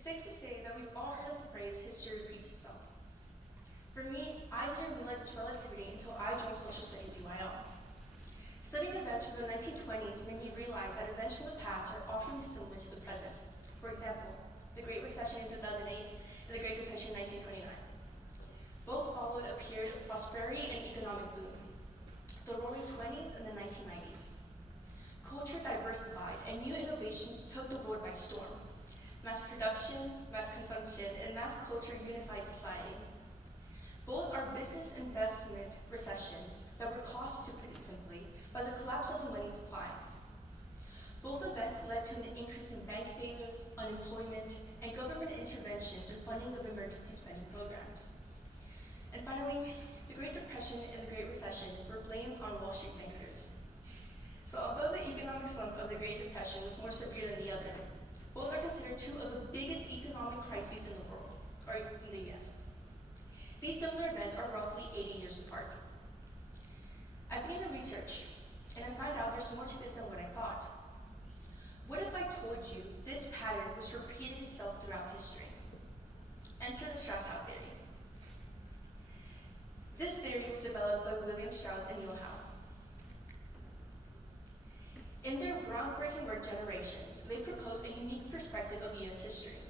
It's safe to say that we've all heard of the phrase, history repeats itself. For me, I didn't realize its relativity until I joined social studies UIL. Studying events from the 1920s made me realize that events from the past are often similar to the present. For example, the Great Recession in 2008 and the Great Depression in 1929. Both followed a period of prosperity and economic boom, the Roaring 20s and the 1990s. Culture diversified and new innovations took the world by storm. Mass production, mass consumption, and mass culture unified society. Both are business investment recessions that were caused, to put it simply, by the collapse of the money supply. Both events led to an increase in bank failures, unemployment, and government intervention to funding of emergency spending programs. And finally, the Great Depression and the Great Recession were blamed on Wall Street bankers. So although the economic slump of the Great Depression was more severe than the other, both are considered two of the biggest economic crises in the world, or in the US. These similar events are roughly 80 years apart. I began to research, and I found out there's more to this than what I thought. What if I told you this pattern was repeating itself throughout history? Enter the Strauss-Howe theory. This theory was developed by William Strauss and Neil Howe. In their groundbreaking work, Generations, they proposed a unique perspective of US history.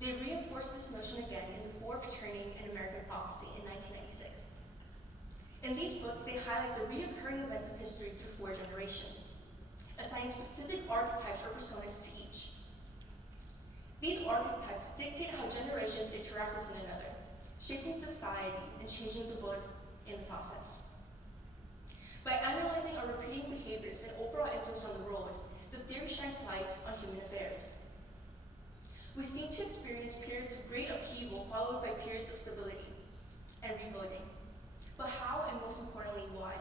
They reinforced this notion again in the Fourth Turning and American Prophecy in 1996. In these books, they highlight the recurring events of history through 4 generations, assigning specific archetypes or personas to each. These archetypes dictate how generations interact with one another, shaping society and changing the world in the process. By analyzing our repeating behaviors and overall influence on the world, the theory shines light on human affairs. We seem to experience periods of great upheaval followed by periods of stability and rebuilding. But how, and most importantly, why?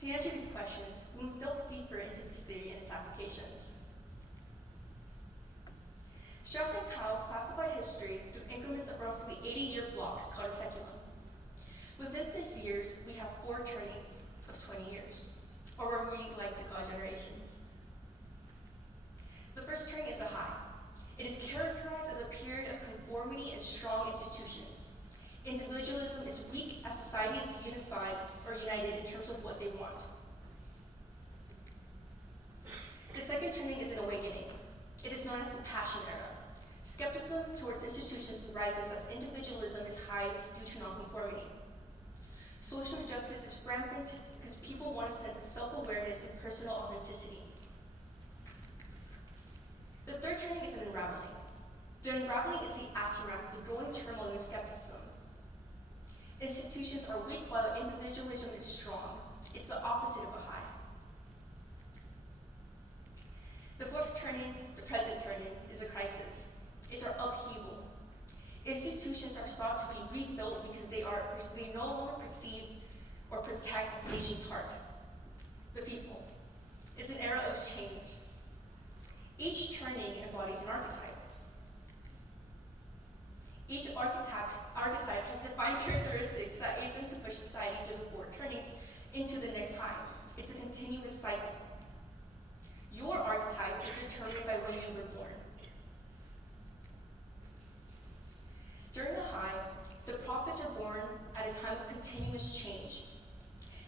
To answer these questions, we must delve deeper into this theory and its applications. Strauss and Howe classified history through increments of roughly 80-year blocks called a seculum. Within these years, we have 4 turnings of 20 years, or what we like to call generations. The first turning is a high. It is characterized as a period of conformity and strong institutions. Individualism is weak as society is unified or united in terms of what they want. The second turning is an awakening. It is known as the Passion Era. Skepticism towards institutions rises as individualism is high due to nonconformity. Social justice is rampant because people want a sense of self-awareness and personal authenticity. The third turning is an unraveling. The unraveling is the aftermath of the growing turmoil and skepticism. Institutions are weak while individualism is strong. It's the opposite of a high. The fourth turning, the present turning, is a crisis. It's our upheaval. Institutions are sought to be rebuilt because they no longer perceive or protect the nation's heart, the people. It's an era of change. Each turning embodies an archetype. Each archetype has defined characteristics that aid them to push society through the 4 turnings into the next high. It's a continuous cycle. Your archetype is determined by when you were born. During the high, the prophets are born at a time of continuous change.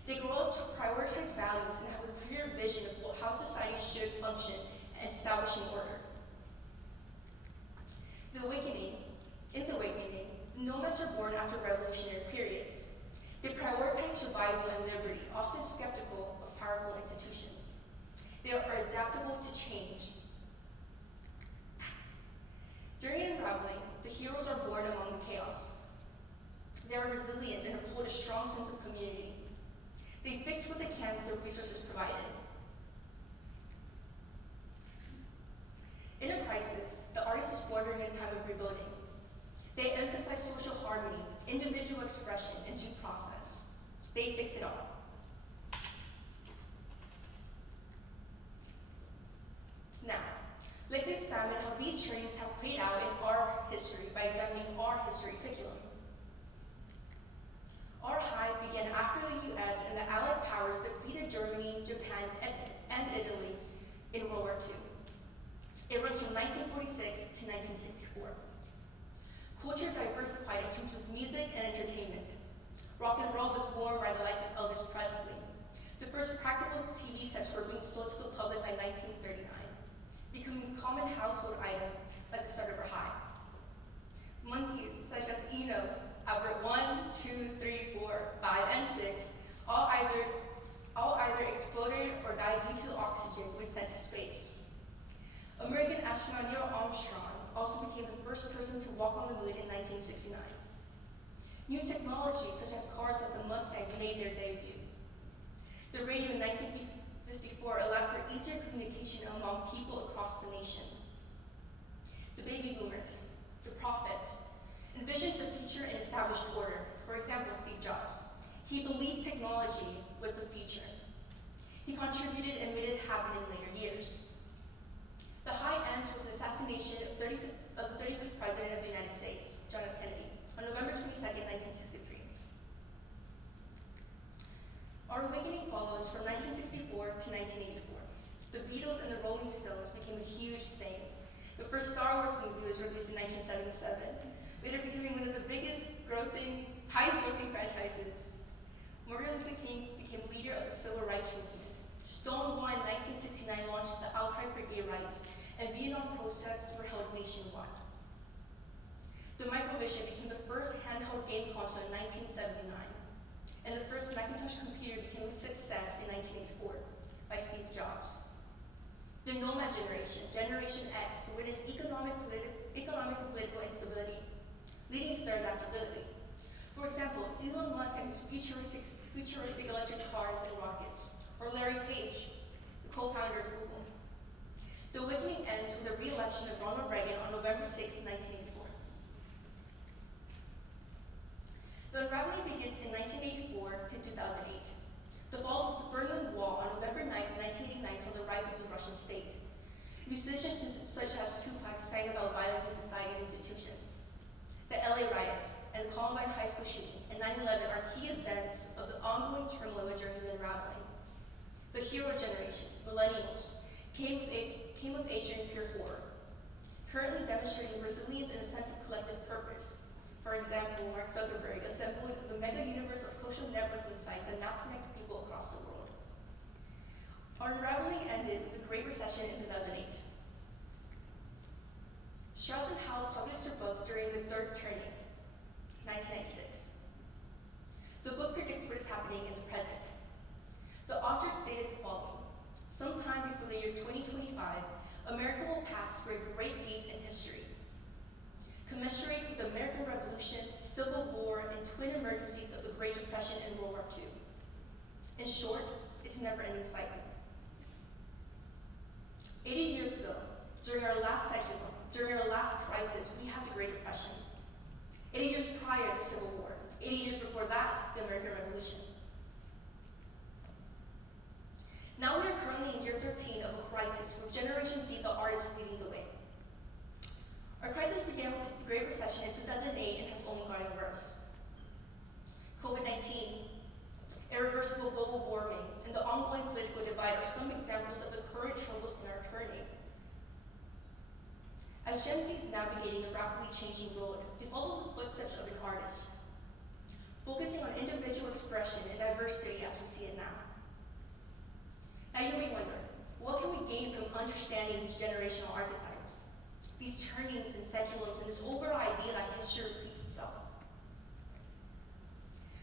They grow up to prioritize values and have a clear vision of how society should function and establish an order. In the awakening, nomads are born after revolutionary periods. They prioritize survival and liberty, often skeptical of powerful institutions. They are adaptable to change. During unraveling, the heroes are born among the chaos. They are resilient and uphold a strong sense of community. They fix what they can with the resources provided. In a crisis, the artist is born during a time of rebuilding. They emphasize social harmony, individual expression, and due process. They fix it all. Now, let's examine how these turnings have played out in our history by examining our history curriculum. Our high began after the US and the Allied powers defeated Germany, Japan, and Italy in World War II. It runs from 1946 to 1964. Culture diversified in terms of music and entertainment. Rock and roll was born by the likes of Elvis Presley. The first practical TV sets were being sold to the public by 1939, becoming a common household item by the start of our high. Monkeys such as Enos, Albert 1, 2, 3, 4, 5, and 6, all either exploded or died due to oxygen when sent to space. American astronaut Neil Armstrong also became the first person to walk on the moon in 1969. New technologies such as cars like the Mustang made their debut. The radio in 1954 allowed for easier communication among people across the nation. The baby boomers, the prophets, envisioned the future and established order. For example, Steve Jobs. He believed technology was the future. He contributed and made it happen in later years. The high ends was the assassination of the 35th President of the United States, John F. Kennedy, on November 22, 1963. Our awakening follows from 1964 to 1984. The Beatles and the Rolling Stones became a huge thing. The first Star Wars movie was released in 1977, later becoming one of the highest grossing franchises. Martin Luther King became leader of the Civil Rights Movement. Stonewall in 1969 launched the outcry for gay rights, and Vietnam protests were held nationwide. The Microvision became the first handheld game console in 1979, and the first Macintosh computer became a success in 1984 by Steve Jobs. The Nomad generation, Generation X, witnessed economic and political instability, leading to their adaptability. For example, Elon Musk and his futuristic electric cars and rockets, or Larry Page, the co-founder of Google. The awakening ends with the re-election of Ronald Reagan on November 6, 1984. The unraveling begins in 1984 to 2008. The fall of the Berlin Wall on November 9, 1989 saw the rise of the Russian state. Musicians such as Tupac sang about violence in society and institutions. The LA riots and the Columbine High School shooting and 9/11 are key events of the ongoing turmoil during the unraveling. The hero generation, millennials, came of age during pure horror, currently demonstrating resilience and a sense of collective purpose. For example, Mark Zuckerberg assembling the mega universe of social networking sites that now connect people across the world. Our unraveling ended with the Great Recession in 2008. Strauss and Howe published a book during the Third Turning, 1996. The book predicts what is happening in the present. The author stated the following: sometime before the year 2025, America will pass through great deeds in history, commensurate with the American Revolution, Civil War, and twin emergencies of the Great Depression and World War II. In short, it's a never-ending cycle. 80 years ago, during our last crisis, we had the Great Depression. 80 years prior, the Civil War. 80 years before that, the American Revolution. Now we are currently in year 13 of a crisis, with Generation Z, the artist, leading the way. Our crisis began with the Great Recession in 2008 and has only gotten worse. COVID-19, irreversible global warming, and the ongoing political divide are some examples of the current troubles in our turning. As Gen Z is navigating a rapidly changing world, they follow the footsteps of an artist, focusing on individual expression and diversity as we see it now. Now you may wonder, what can we gain from understanding these generational archetypes, these turnings and seculums, and this overall idea that history repeats itself?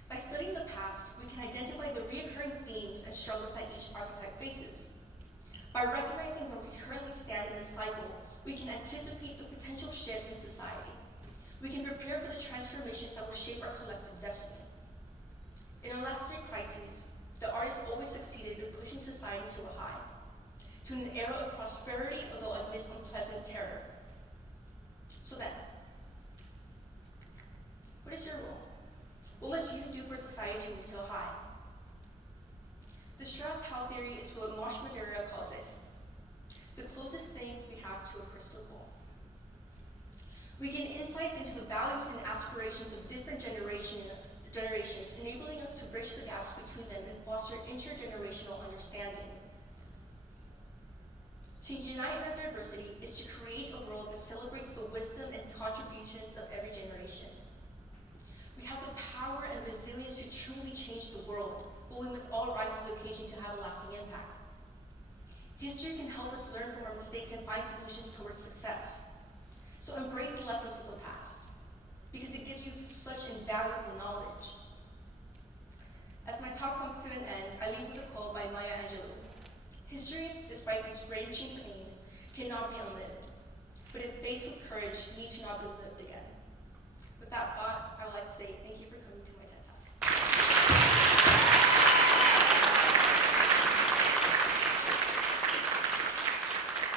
By studying the past, we can identify the recurring themes and struggles that each archetype faces. By recognizing where we currently stand in this cycle, we can anticipate the potential shifts in society. We can prepare for the transformations that will shape our collective destiny. In the last three crises, the artist always succeeded in pushing society to a high, to an era of prosperity, although amidst unpleasant terror. So then, what is your role? What must you do for society to move to a high? The Strauss-Howe theory is what Marsh Madureira calls it, the closest thing we have to a crystal ball. We gain insights into the values and aspirations of different generations, enabling us to bridge the gaps between them and foster intergenerational understanding. To unite in our diversity is to create a world that celebrates the wisdom and contributions of every generation. We have the power and resilience to truly change the world, but we must all rise to the occasion to have a lasting impact. History can help us learn from our mistakes and find solutions towards success. So embrace the lessons of the past, because it gives you such invaluable knowledge. As my talk comes to an end, I leave with a quote by Maya Angelou. History, despite its raging pain, cannot be unlived, but if faced with courage, need to not be lived again. With that thought, I would like to say thank you